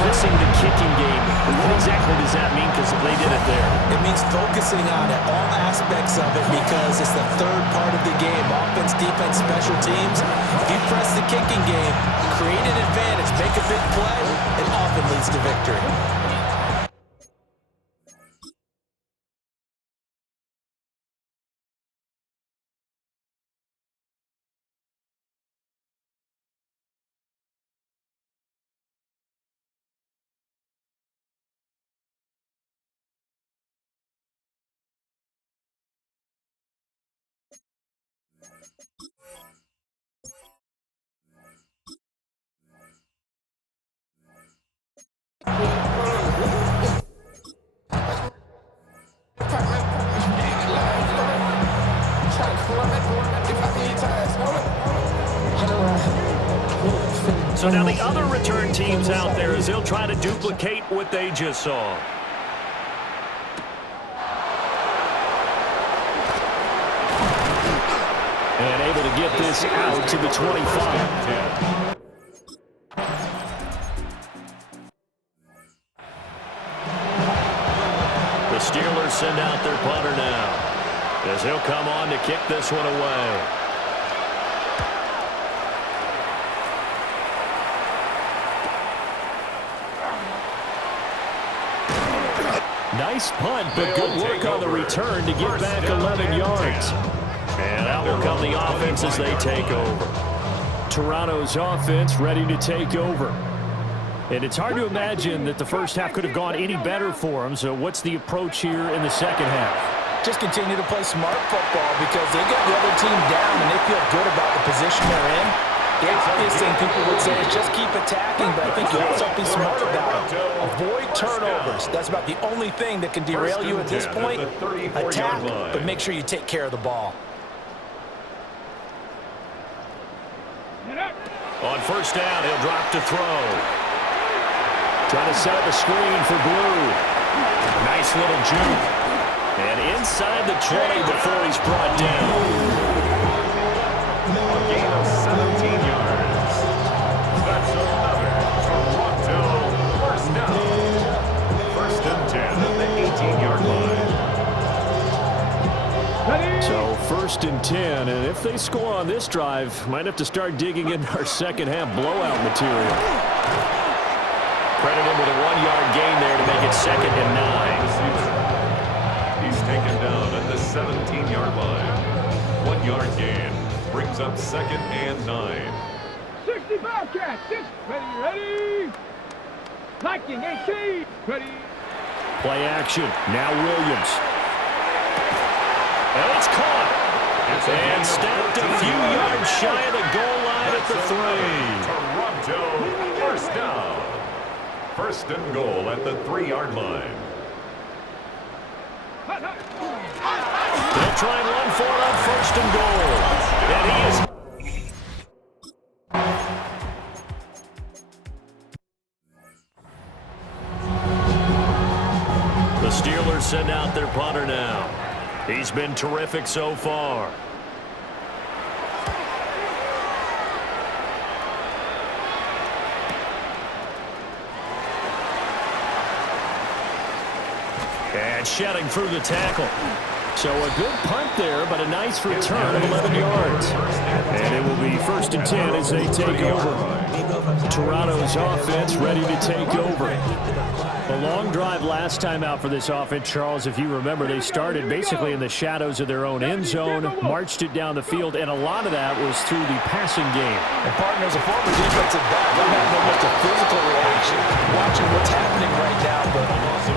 pressing the kicking game. What exactly does that mean? Because they did it there. It means focusing on it, all aspects of it, because it's the third part of the game. Offense, defense, special teams. If you press the kicking game, create an advantage, make a big play, it often leads to victory. So now the other return teams out there as they'll try to duplicate what they just saw. And able to get this out to the 25. The Steelers send out their punter now as he'll come on to kick this one away. Nice punt, but good work on the return to get back 11 yards. And out will come the offense as they take over. Toronto's offense ready to take over. And it's hard to imagine that the first half could have gone any better for them. So what's the approach here in the second half? Just continue to play smart football because they got the other team down and they feel good about the position they're in. The obvious thing people would say is just keep attacking, but I think you also be smart about it. Avoid turnovers. That's about the only thing that can derail you at this point. Attack, but make sure you take care of the ball. On first down, he'll drop to throw. Trying to set up a screen for Blue. Nice little juke. And inside the 20 before he's brought down. A gain of 17 yards. That's another Toronto first down. First and 10 at the 18-yard line. So first and 10, and if they score on this drive, might have to start digging in our second half blowout material. Credit him with a 1-yard gain there to make it second and 9. He's taken down at the 17-yard line. 1-yard gain. Brings up second and 9. 65 catch. Ready. Liking 18. Ready. Play action. Now Williams. And it's caught. And stepped a few yards shy of the goal line at the 3. Toronto first down. First and goal at the 3-yard line. They'll try and run for it on first and goal. And he is. The Steelers send out their punter now. He's been terrific so far. And shedding through the tackle. So a good punt there, but a nice return of 11 yards. And it will be first and 10 as they take over. Toronto's offense ready to take over. A long drive last time out for this offense, Charles. If you remember, they started basically in the shadows of their own end zone, marched it down the field, and a lot of that was through the passing game. And partner, as a former defensive back, I'm having almost a physical reaction watching what's happening right now. But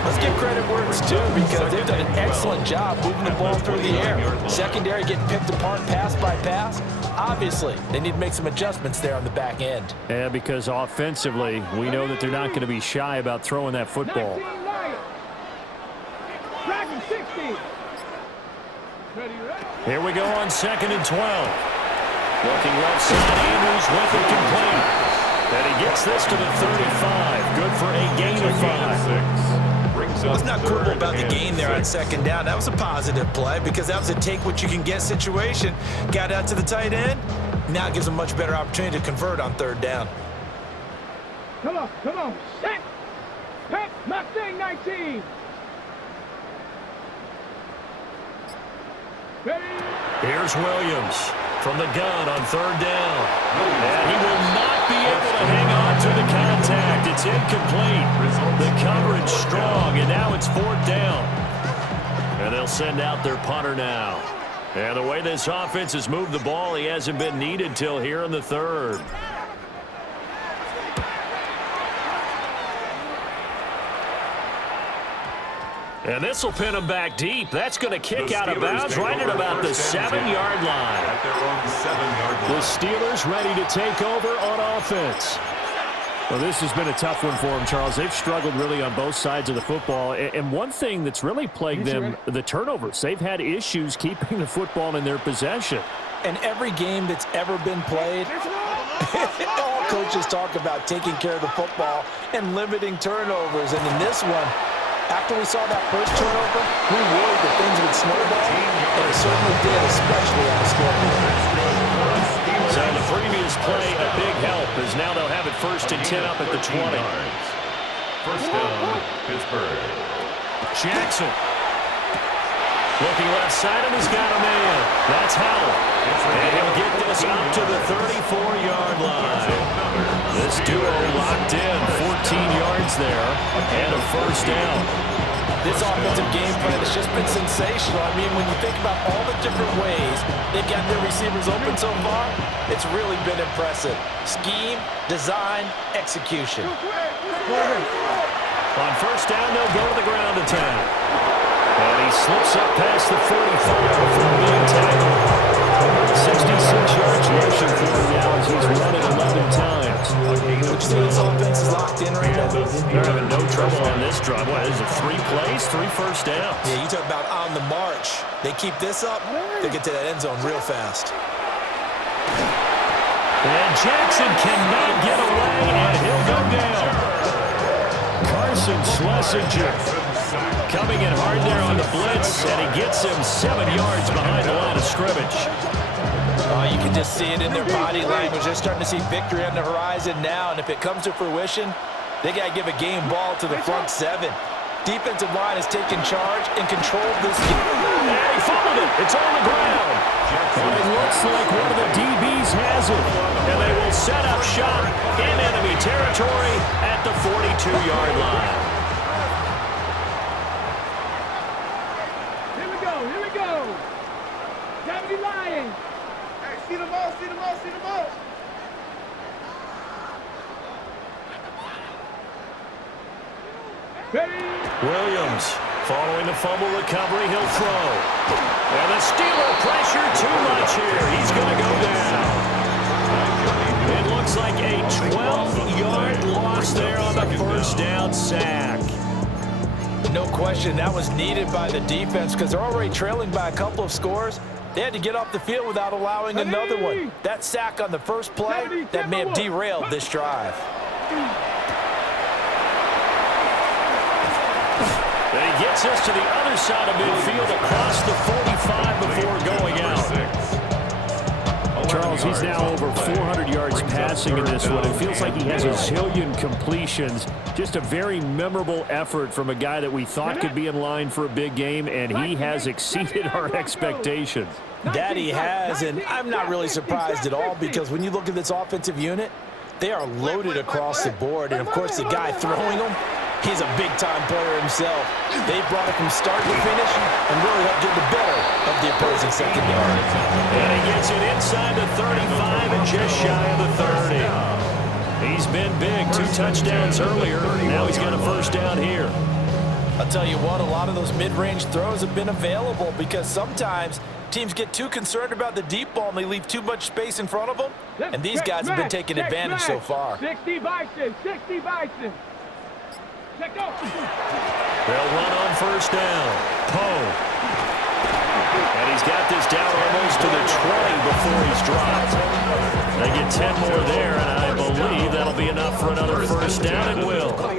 let's give credit where it's due because they've done an excellent job moving the ball through the air. Secondary getting picked apart pass by pass. Obviously, they need to make some adjustments there on the back end. Yeah, because offensively, we know that they're not going to be shy about throwing that football. Here we go on second and 12. Looking left side, Andrews with it complete. And he gets this to the 35. Good for a gain of 5. What's not cool about the gain there on second down? That was a positive play because that was a take-what-you-can-get situation. Got out to the tight end. Now it gives them a much better opportunity to convert on third down. Come on. Set. Hey, Mustang 19. Ready? Here's Williams from the gun on third down. And he will not be able to hang on to the contact. It's incomplete. The coverage strong, and now it's fourth down. And they'll send out their punter now. And the way this offense has moved the ball, he hasn't been needed till here in the third. And this will pin him back deep. That's going to kick out of bounds right at about the 7-yard line. At their own 7-yard line. The Steelers ready to take over on offense. Well, this has been a tough one for them, Charles. They've struggled really on both sides of the football. And one thing that's really plagued them, the turnovers. They've had issues keeping the football in their possession. And every game that's ever been played, all coaches talk about taking care of the football and limiting turnovers. And in this one, after we saw that first turnover, we worried that things would snowball, and it certainly did, especially on the scoreboard. So the previous play, a big help, as now they'll have it 1st and 10 up at the 20. First down, Pittsburgh. Jackson. Looking left side, and he's got a man. That's Howell. And he'll get this up to the 34-yard line. This duo locked in, 14 yards there, and a first down. This offensive game plan has just been sensational. I mean, when you think about all the different ways they've got their receivers open so far, it's really been impressive. Scheme, design, execution. On first down, they'll go to the ground attack. And he slips up past the 45 before being tackled. 66 yards rushing for him now as he's run it 11 times. Would you say this offense is locked in right now? They're having no trouble on this drive. What is it, 3 plays, 3 first downs? Yeah, you talk about on the march. They keep this up, they get to that end zone real fast. And Jackson cannot get away, and he'll go down. Carson Schlesinger coming in hard there on the blitz, and he gets him 7 yards behind the line of scrimmage. Oh, you can just see it in their body language. They're starting to see victory on the horizon now, and if it comes to fruition, they got to give a game ball to the front 7. Defensive line has taken charge and controlled this game. And he fumbled it. It's on the ground. And it looks like one of the DBs has it. And they will set up shop in enemy territory at the 42-yard line. Here we go, here we go. Deputy Lion. Hey, see the ball, see the ball, see the ball. Ready? Williams, following the fumble recovery, he'll throw. And the Steeler pressure too much here. He's going to go down. It looks like a 12-yard loss there on the first down sack. No question, that was needed by the defense because they're already trailing by a couple of scores. They had to get off the field without allowing another one. That sack on the first play, that may have derailed this drive. And he gets us to the other side of midfield across the 45 before going out. Charles, he's now over 400 yards passing in this one. It feels like he has a zillion completions. Just a very memorable effort from a guy that we thought could be in line for a big game, and he has exceeded our expectations. That he has, and I'm not really surprised at all because when you look at this offensive unit, they are loaded across the board. And, of course, the guy throwing them, he's a big-time player himself. They brought it from start to finish and really helped get the better of the opposing secondary. And he gets it inside the 35 and just shy of the 30. He's been big. 2 touchdowns earlier. Now he's got a first down here. I'll tell you what, a lot of those mid-range throws have been available because sometimes teams get too concerned about the deep ball and they leave too much space in front of them. And these guys have been taking advantage so far. 60 Bison, 60 Bison. Check go. They'll run on first down. Poe. And he's got this down almost to the 20 before he's dropped. They get 10 more there, and I believe that'll be enough for another first down and will. I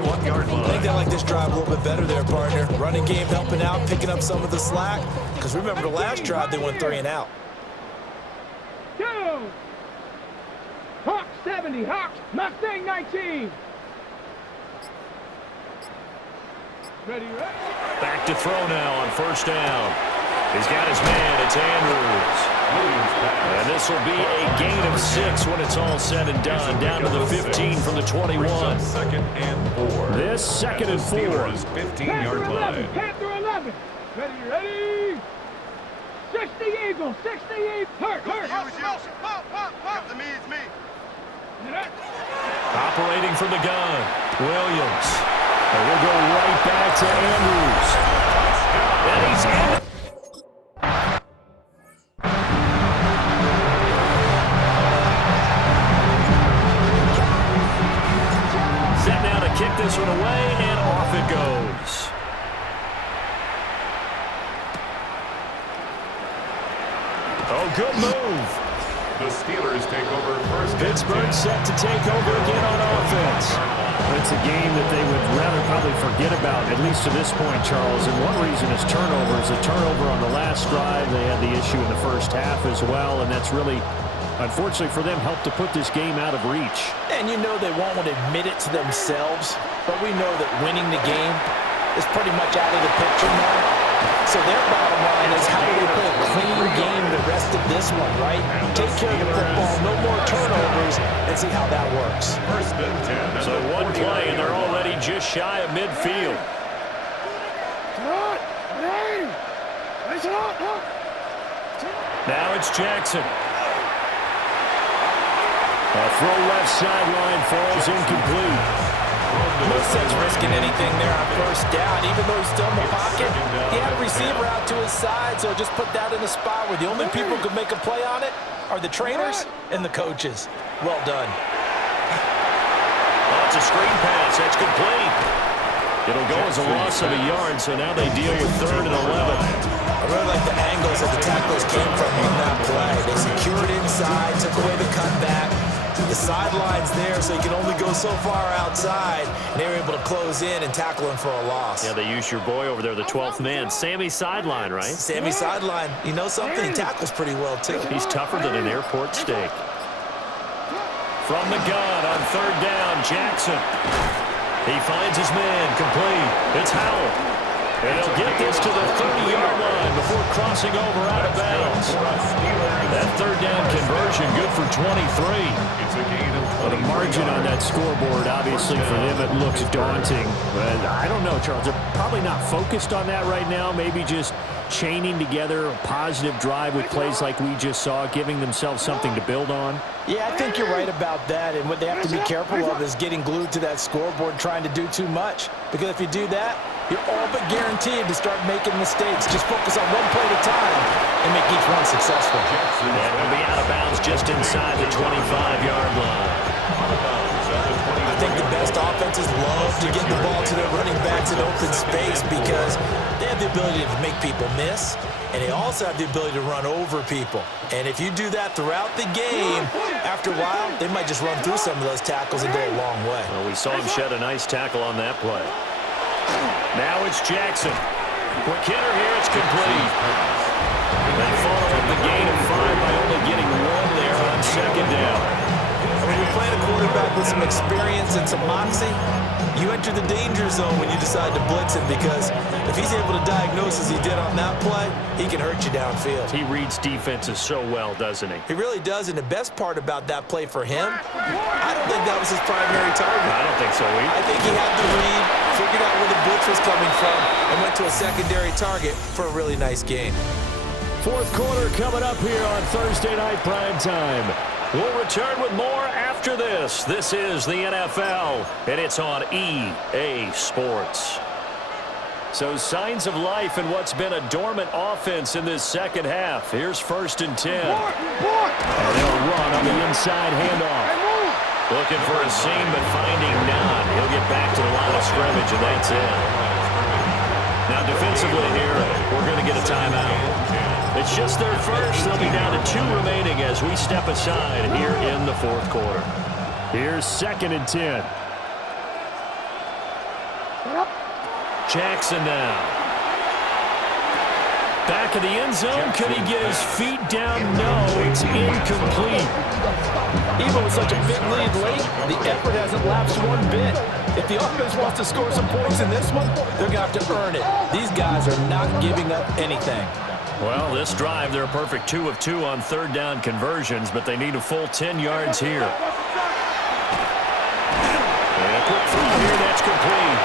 think they like this drive a little bit better there, partner. Running game helping out, picking up some of the slack. Because remember, the last drive, they went 3 and out. 2. Hawks 70, Hawks, Mustang 19. Ready, ready. Back to throw now on first down. He's got his man. It's Andrews. And this will be a gain of 6 when it's all said and done. Down to the 15 from the 21. Second and 4. This second and 4. Steelers 15-yard line. Panther 11. Ready, ready. 60 Eagles, 60 Eagles. Hurt. Give to me, it's me. Operating from the gun, Williams. And we'll go right back to Andrews. And he's in. Set now to kick this one away, and off it goes. Oh, good move. The Steelers take over first. Pittsburgh set to take over again on offense. It's a game that they would rather probably forget about, at least to this point, Charles. And one reason is turnovers. A turnover on the last drive. They had the issue in the first half as well, and that's really, unfortunately for them, helped to put this game out of reach. And you know they won't want to admit it to themselves, but we know that winning the game is pretty much out of the picture now. So their bottom line is, how do they play a clean game the rest of this one, right? Take care of the football, no more turnovers, and see how that works. First and 10. So one play, and they're already just shy of midfield. Now it's Jackson. A throw left sideline falls incomplete. No sense risking anything there on first down, even though he's still in the pocket. He had a receiver out to his side, so just put that in a spot where the only people who could make a play on it are the trainers and the coaches. Well done. That's a screen pass. That's complete. It'll go as a loss of a yard, so now they deal with 3rd and 11. I really like the angles that the tacklers came from on that play. They secured inside, took away the cutback. The sideline's there, so you can only go so far outside. And they were able to close in and tackle him for a loss. Yeah, they used your boy over there, the 12th man. Sammy Sideline, right? Sammy Sideline. You know something? He tackles pretty well, too. He's tougher than an airport steak. From the gun on 3rd down, Jackson. He finds his man, complete. It's Howell. And he'll get this to the 30-yard line before crossing over out of bounds. That 3rd down conversion good for 23. It's a gain of 20. Well, the margin on that scoreboard, obviously for them, it looks daunting. But I don't know, Charles. They're probably not focused on that right now. Maybe just chaining together a positive drive with plays like we just saw, giving themselves something to build on. Yeah, I think you're right about that. And what they have to be careful of is getting glued to that scoreboard, trying to do too much. Because if you do that, you're all but guaranteed to start making mistakes. Just focus on one play at a time and make each one successful. And it'll be out of bounds just inside the 25-yard line. I think the best offenses love to get the ball to their running backs in open space because they have the ability to make people miss, and they also have the ability to run over people. And if you do that throughout the game, after a while, they might just run through some of those tackles and go a long way. Well, we saw him shed a nice tackle on that play. Now it's Jackson. Quick hitter here, it's complete. They follow up the gain of 5 by only getting 1 there on 2nd down. When you're playing a quarterback with some experience and some moxie, you enter the danger zone when you decide to blitz him because if he's able to diagnose as he did on that play, he can hurt you downfield. He reads defenses so well, doesn't he? He really does, and the best part about that play for him, I don't think that was his primary target. I don't think so either. I think he had the read, figured out where the blitz was coming from, and went to a secondary target for a really nice gain. 4th quarter coming up here on Thursday Night Prime Time. We'll return with more after this. This is the NFL, and it's on EA Sports. So signs of life in what's been a dormant offense in this second half. Here's 1st and 10. And they'll run on the inside handoff. Looking for a seam, but finding none. He'll get back to the line of scrimmage, and that's it. Now defensively here, we're going to get a timeout. It's just their first. They'll be down to 2 remaining as we step aside here in the 4th quarter. Here's 2nd and 10. Jackson now. Back of the end zone. Could he get his feet down? No, it's incomplete. Even with such a big lead late, the effort hasn't lapsed one bit. If the offense wants to score some points in this one, they're going to have to earn it. These guys are not giving up anything. Well, this drive, they're a perfect 2 of 2 on third down conversions, but they need a full 10 yards here. And a quick throw here, that's complete.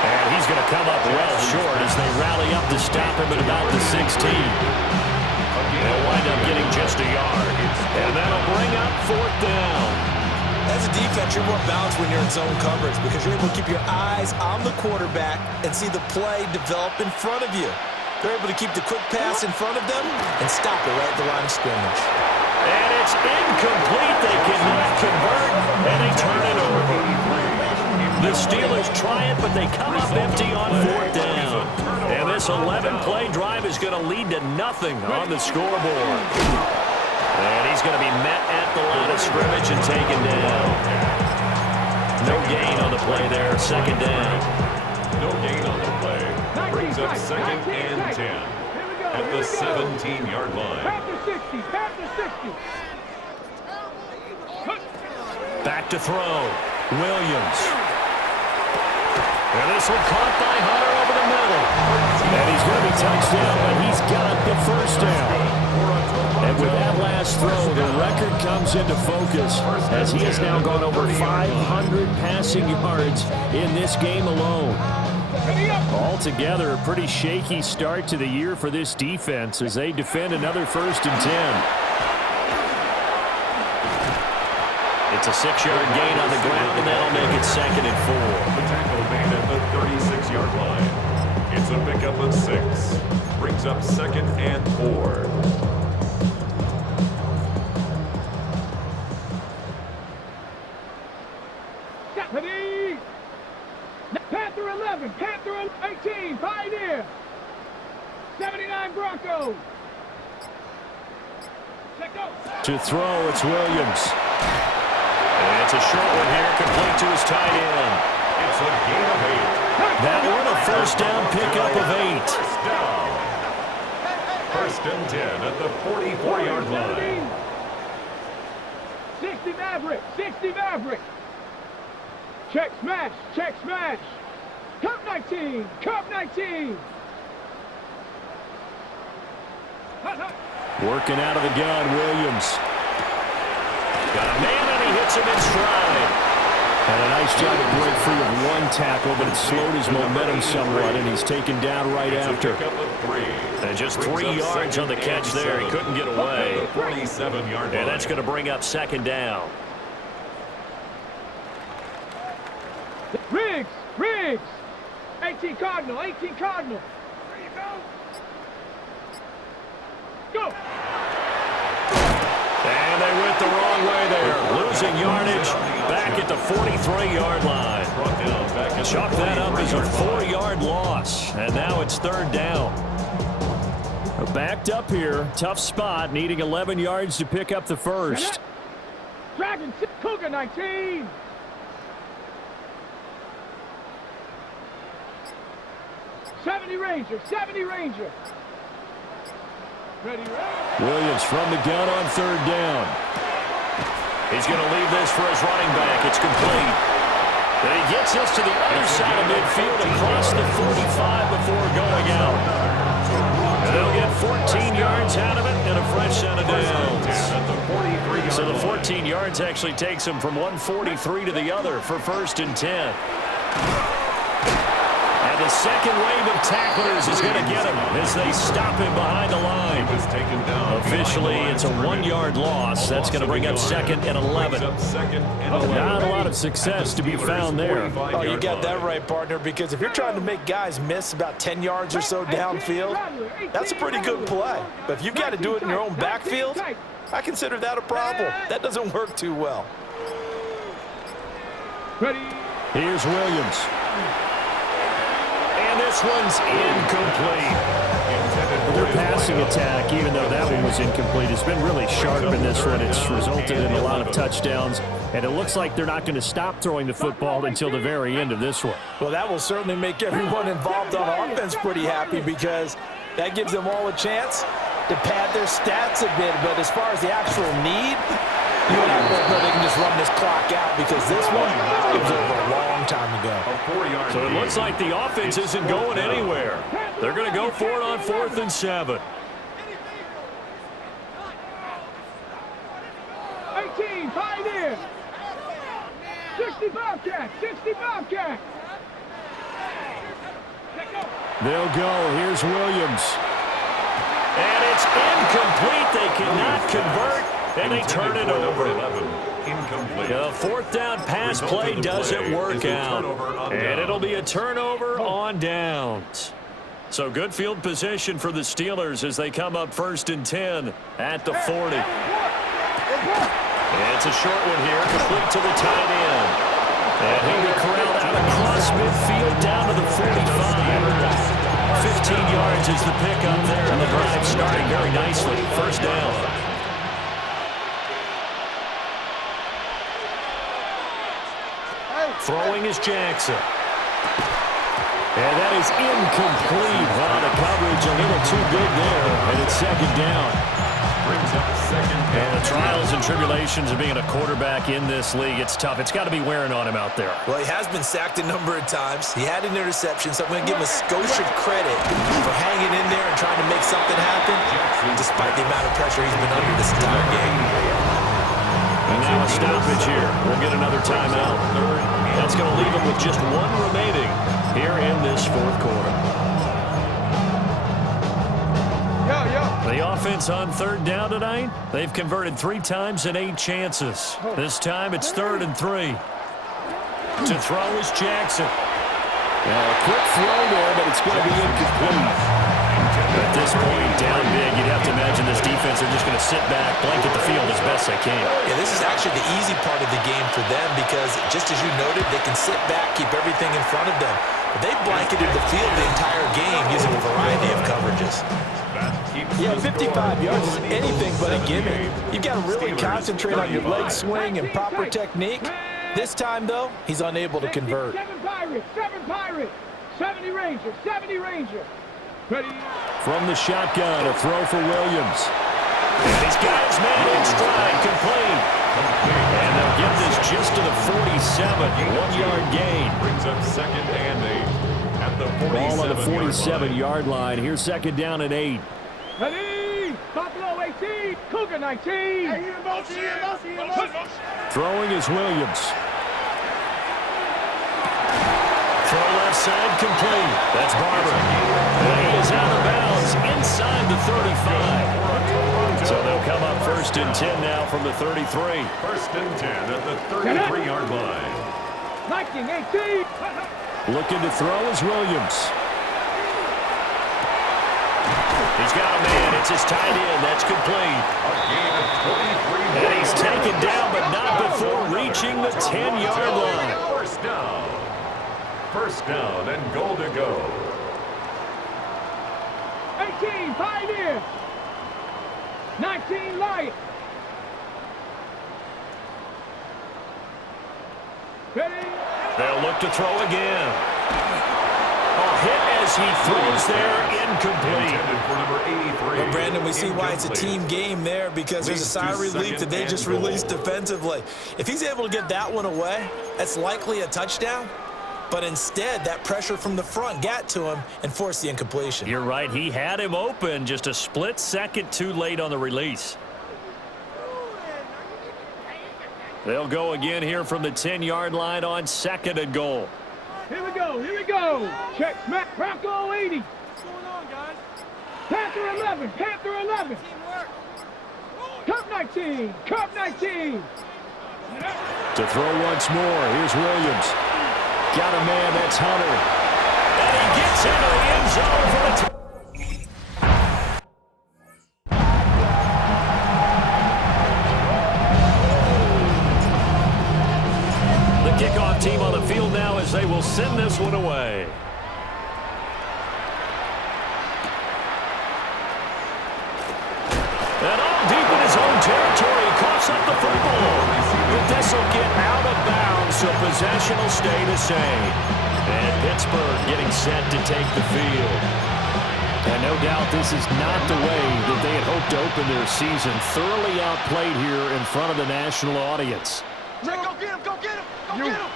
And he's going to come up well short as they rally up to stop him at about the 16. They'll wind up getting just a yard. And that'll bring up fourth down. As a defense, you're more balanced when you're in zone coverage because you're able to keep your eyes on the quarterback and see the play develop in front of you. They're able to keep the quick pass in front of them and stop it right at the line of scrimmage. And it's incomplete. They cannot convert, and they turn it over. The Steelers try it, but they come up empty on fourth down. And this 11-play drive is going to lead to nothing on the scoreboard. And he's going to be met at the line of scrimmage and taken down. No gain on the play there, second down. No gain on the play. Brings up second and 10 at the 17-yard line. Pass to 60. Pass to 60. Back to throw. Williams. And this one caught by Hunter over the middle. And he's going to be touchdown, but he's got the first down. And with that last throw, the record comes into focus as he has now gone over 500 passing yards in this game alone. Altogether, a pretty shaky start to the year for this defense as they defend another 1st and 10. It's a 6-yard gain on the ground, and that'll make it 2nd and 4. The tackle made at the 36-yard line. It's a pickup of 6. Brings up 2nd and 4. Panther 11, Panther 18, Pioneer. 79 Broncos. To throw, it's Williams. And it's a short one here, complete to his tight end. It's a gain of 8. That one a first down pickup of 8. First and 10 at the 44-yard line. 60 Maverick, 60 Maverick. Check smash, check smash. Cup 19, Cup 19. Working out of the gun, Williams. Got a man, and he hits him in stride. And a nice job to break free of one tackle, but it slowed his momentum somewhat, and he's taken down right after. And just 3 yards on the catch there. He couldn't get away. 47-yard line. And that's going to bring up 2nd down. Riggs, Riggs. 18 Cardinal, 18 Cardinal. There you go. Go. And they went the wrong way there. Losing yardage back at the 43-yard line. Chalk that up as a 4-yard loss. And now it's 3rd down. Backed up here. Tough spot. Needing 11 yards to pick up the first. Dragon, Cougar 19. '70 Ranger, 70 Ranger. Ready, ready. Williams from the gun on 3rd down. He's going to leave this for his running back. It's complete. And he gets this to the other side of midfield across the 45 before going out. And they'll get 14 yards out of it and a fresh set of downs. So the 14 yards actually takes him from 143 to the other for 1st and 10. And the second wave of tacklers is going to get him as they stop him behind the line. Officially, it's a 1-yard loss. That's going to bring up 2nd and 11. Not a lot of success to be found there. Oh, you got that right, partner, because if you're trying to make guys miss about 10 yards or so downfield, that's a pretty good play. But if you've got to do it in your own backfield, I consider that a problem. That doesn't work too well. Ready. Here's Williams. And this one's incomplete. Their passing attack, even though that one was incomplete, has been really sharp in this one. It's resulted in a lot of touchdowns, and it looks like they're not going to stop throwing the football until the very end of this one. Well, that will certainly make everyone involved on offense pretty happy because That gives them all a chance to pad their stats a bit. But as far as the actual need, you and I both know they can just run this clock out because this one was over a long time ago. So it looks like the offense isn't going anywhere. They're going to go for it on 4th and 7. 18, pioneer. 65 cat, 65 cat. They'll go. Here's Williams. And it's incomplete. They cannot convert, and they turn it over. Incomplete. The 4th down pass play doesn't work out. And it'll be a turnover on downs. So good field position for the Steelers as they come up 1st and 10 at the 40. It's a short one here, complete to the tight end. And he'll be corralled out across midfield down to the 45. 15 yards is the pickup there, and the drive starting very nicely. 1st down. Throwing is Jackson. And that is incomplete. Wow, the coverage a little too big there, and it's 2nd down. Brings up 2nd down. And the trials and tribulations of being a quarterback in this league, it's tough. It's got to be wearing on him out there. Well, he has been sacked a number of times. He had an interception, so I'm going to give him a skosh of credit for hanging in there and trying to make something happen, despite the amount of pressure he's been under this entire game. And now a stoppage here. We'll get another timeout. That's going to leave him with just 1 remaining here in this 4th quarter. The offense on 3rd down tonight, they've converted 3 times in 8 chances. This time it's 3rd and 3. To throw is Jackson. A quick throw there, but it's going to be incomplete. At this point, down big, you'd have to imagine this defense are just going to sit back, blanket the field as best they can. Yeah, this is actually the easy part of the game for them because, just as you noted, they can sit back, keep everything in front of them. But they've blanketed the field the entire game using a variety of coverages. Yeah, 55 yards is anything but a gimme. You've got to really concentrate on your leg swing and proper technique. This time, though, he's unable to convert. 7 Pirates, 70 Ranger, 70 Ranger. Ready? From the shotgun, a throw for Williams. And he's got his man in stride, complete. And they'll get this just to the 47, 1-yard gain. Brings up 2nd and 8 at the 47. Ball on the 47-yard line. Here's 2nd down and 8. Ready? Buffalo 18, Cougar 19. Throwing is Williams. Throw left side, complete. That's Barber. And he is out of bounds inside the 35. So they'll come up 1st and 10 now from the 33. 1st and 10 at the 33-yard line. 19-18. Looking to throw is Williams. He's got a man. It's his tight end. That's complete. A gain of 23. And he's taken down, but not before reaching the 10-yard line. 1st down. 1st down and goal to go. 18, Pioneer. 19, Lion. Ready? They'll look to throw again. A hit as he throws there, incomplete. Intended for number 83. Well, Brandon, we see why it's a team game there because there's a sigh of relief that they just released defensively. If he's able to get that one away, that's likely a touchdown. But instead, that pressure from the front got to him and forced the incompletion. You're right. He had him open, just a split second too late on the release. They'll go again here from the 10-yard line on 2nd and goal. Here we go, here we go. Check, smack, Bronco 80. What's going on, guys? Panther 11, Panther 11. Teamwork. Cup 19, Cup 19. To throw once more, here's Williams. Got a man, that's Hunter. And he gets into the end zone for the kickoff team on the field now as they will send this one away. And all deep in his own territory, he coughs up the football. But this will get out of bounds, so possession will stay the same. And Pittsburgh getting set to take the field. And no doubt this is not the way that they had hoped to open their season. Thoroughly outplayed here in front of the national audience. Go get him, go get him, go get him.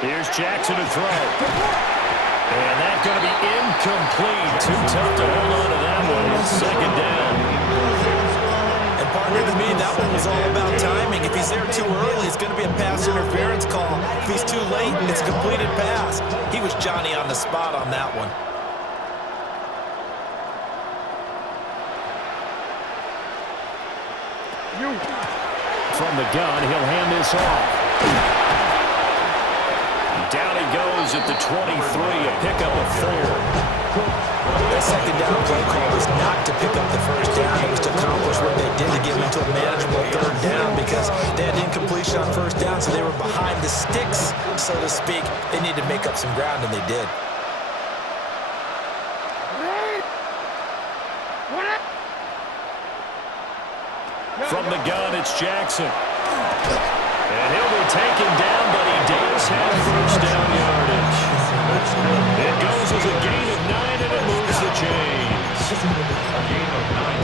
Here's Jackson to throw. And that's going to be incomplete. Too tough to hold on to that one. It's second down. And partner, to me, that one was all about timing. If he's there too early, it's going to be a pass interference call. If he's too late, it's a completed pass. He was Johnny on the spot on that one. From the gun, he'll hand this off. Down he goes at the 23, a pickup of 4. That second down play call was not to pick up the first down. It was to accomplish what they did to get into a manageable third down because they had incompletion on first down, so they were behind the sticks, so to speak. They needed to make up some ground, and they did. From the gun, it's Jackson. And he'll be taken down, but he does have first down yardage. It goes as a gain of 9, and it moves the chains.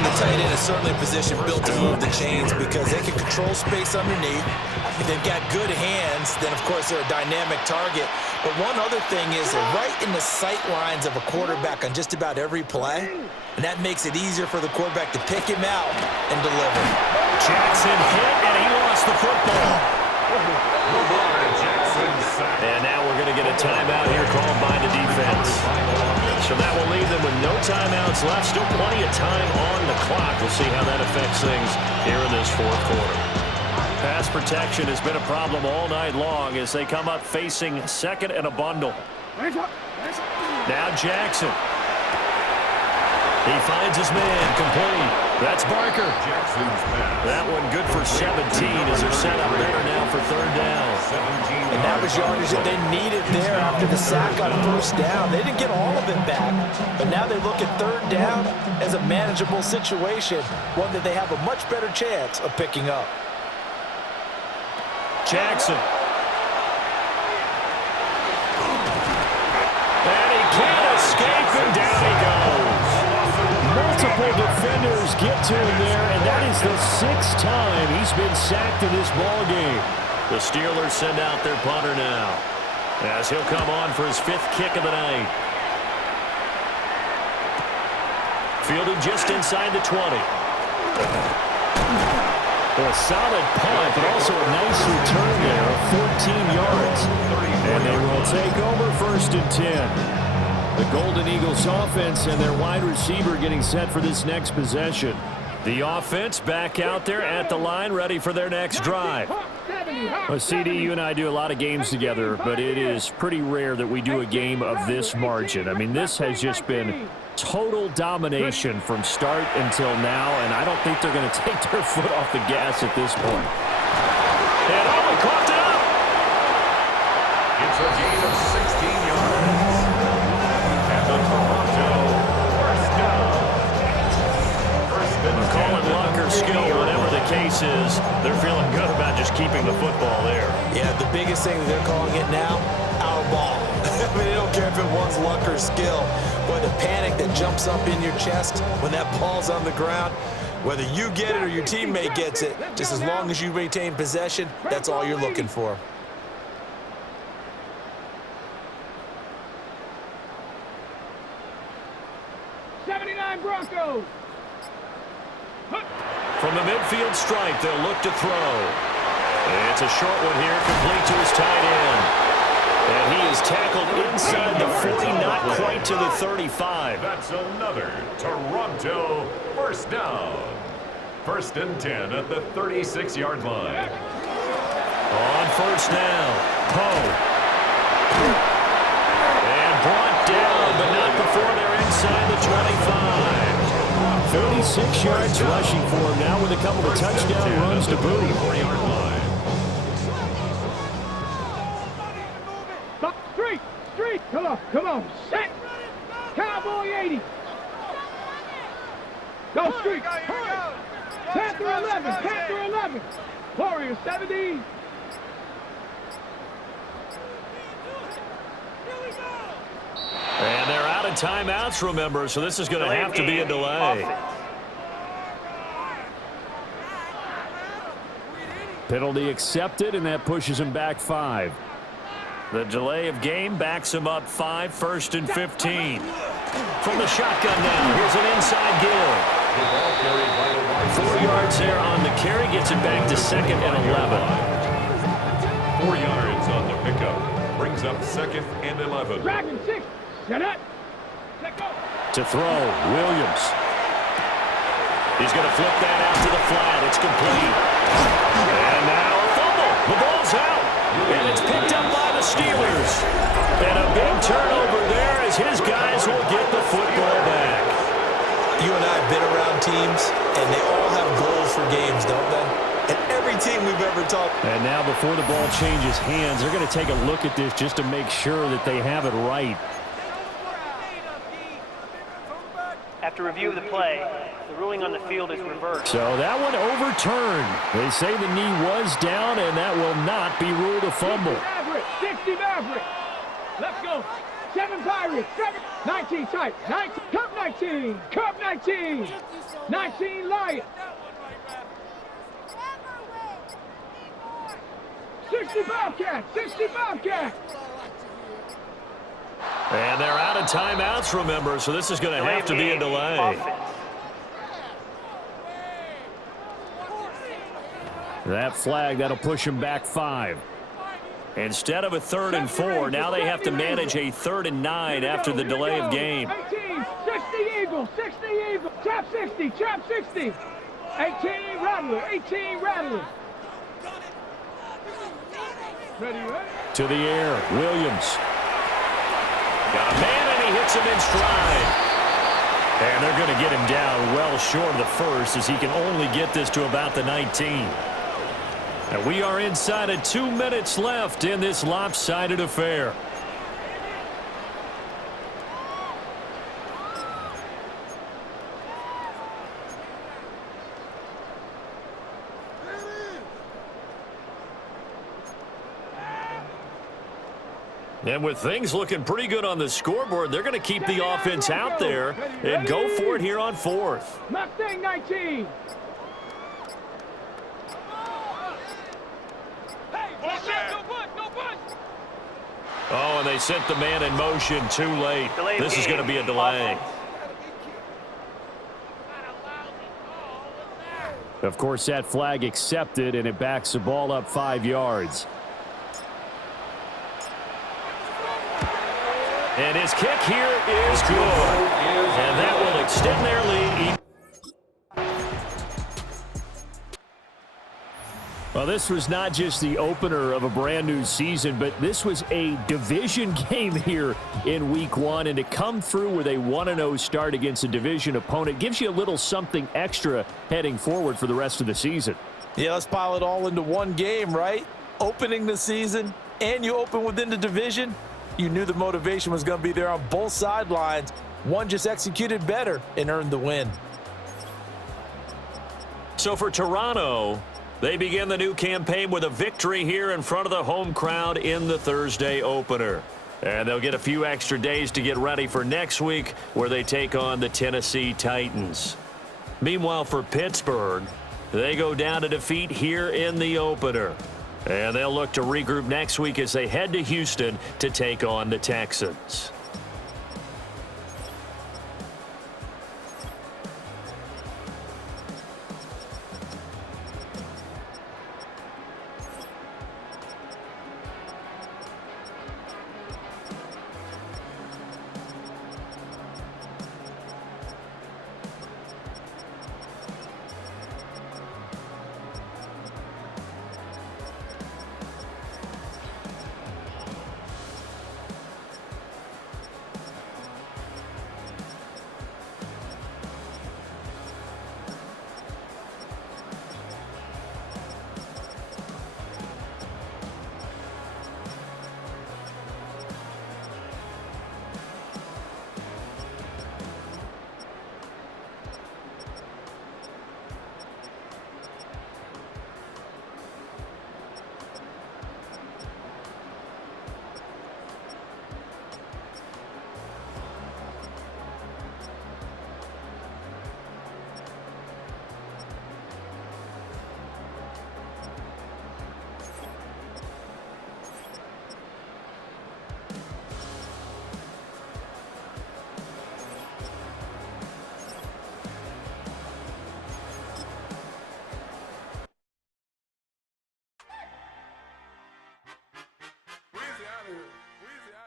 The tight end is certainly a position built to move the chains because they can control space underneath. If they've got good hands, then, of course, they're a dynamic target. But one other thing is they're right in the sight lines of a quarterback on just about every play, and that makes it easier for the quarterback to pick him out and deliver. Jackson hit, and he lost the football. And now we're going to get a timeout here called by the defense. So that will leave them with no timeouts left. Still plenty of time on the clock. We'll see how that affects things here in this fourth quarter. Pass protection has been a problem all night long as they come up facing second and a bundle. Now Jackson. He finds his man, complete. That's Barker. That one good for 17 as they're set up better now for third down. And that was yardage that they needed there after the sack on first down. They didn't get all of it back, but now they look at third down as a manageable situation, one that they have a much better chance of picking up. Jackson. And he can't escape, and down he goes. Multiple defenders get to him there, and that is the 6th time he's been sacked in this ballgame. The Steelers send out their punter now as he'll come on for his 5th kick of the night. Fielded just inside the 20. A solid punt, but also a nice return there of 14 yards. And they will take over 1st and 10. The Golden Eagles offense and their wide receiver getting set for this next possession. The offense back out there at the line, ready for their next drive. Well, CD, you and I do a lot of games together, but it is pretty rare that we do a game of this margin. I mean, this has just been total domination from start until now, and I don't think they're going to take their foot off the gas at this point. And Owen coughed it up. It's a gain of 16 yards. And the Toronto first down. Calling luck or skill, whatever the case is, they're feeling good about just keeping the football there. Yeah, the biggest thing that they're calling it now, our ball. I mean, they don't care if it was luck or skill. Boy, the panic that jumps up in your chest when that ball's on the ground, whether you get it or your teammate gets it, just as long as you maintain possession, that's all you're looking for. Broncos. From the midfield stripe, they'll look to throw. It's a short one here, complete to his tight end. And he is tackled inside the 40, not quite to the 35. That's another Toronto first down. 1st and 10 at the 36-yard line. On first down, Poe. And brought down, but not before they're inside the 25. 36 yards rushing for him now with a couple of touchdown runs to boot. 44-yard line. Street, come on, set. Cowboy 80. Go Street. Panther 11. Warrior 70. And they're of timeouts, remember, so this is going to have to be a delay. Penalty accepted, and that pushes him back 5. The delay of game backs him up 5, 1st and 15. From the shotgun now, here's an inside give. 4 yards there on the carry, gets it back to 2nd and 11. 4 yards on the pickup. Brings up 2nd and 11. Dragon 6. Set up. Let go. To throw, Williams. He's going to flip that out to the flat. It's complete. And now a fumble. The ball's out. And it's picked up by the Steelers. And a big turnover there as his guys will get the football back. You and I have been around teams, and they all have goals for games, don't they? And every team we've ever talked. And now before the ball changes hands, they're going to take a look at this just to make sure that they have it right. After review of the play, the ruling on the field is reversed. So that one overturned. They say the knee was down, and that will not be ruled a fumble. 60 Maverick. Let's go. 7 Pirates. 19 type. 19. Cup 19. Cup 19. 19 Lion. 60 Bobcat. 60 Bobcat. And they're out of timeouts, remember, so this is going to have to be a delay. That flag, that'll push him back 5. Instead of a 3rd and 4, now they have to manage a 3rd and 9 after the delay of game. 18, 60 Eagle, 60 Eagle, trap 60, trap 60. 18 Rattler, 18 Rattler. Ready, right? To the air, Williams. Got a man, and he hits him in stride. And they're going to get him down well short of the first as he can only get this to about the 19. And we are inside of 2 minutes left in this lopsided affair. And with things looking pretty good on the scoreboard, they're going to keep the offense out there and go for it here on 4th. Mustang 19. Oh, and they sent the man in motion too late. This is going to be a delay. Of course, that flag accepted, and it backs the ball up 5 yards. And his kick here is good. And that will extend their lead. Well, this was not just the opener of a brand new season, but this was a division game here in week 1. And to come through with a 1-0 start against a division opponent gives you a little something extra heading forward for the rest of the season. Yeah, let's pile it all into one game, right? Opening the season, and you open within the division. You knew the motivation was going to be there on both sidelines. One just executed better and earned the win. So for Toronto, they begin the new campaign with a victory here in front of the home crowd in the Thursday opener. And they'll get a few extra days to get ready for next week where they take on the Tennessee Titans. Meanwhile, for Pittsburgh, they go down to defeat here in the opener. And they'll look to regroup next week as they head to Houston to take on the Texans.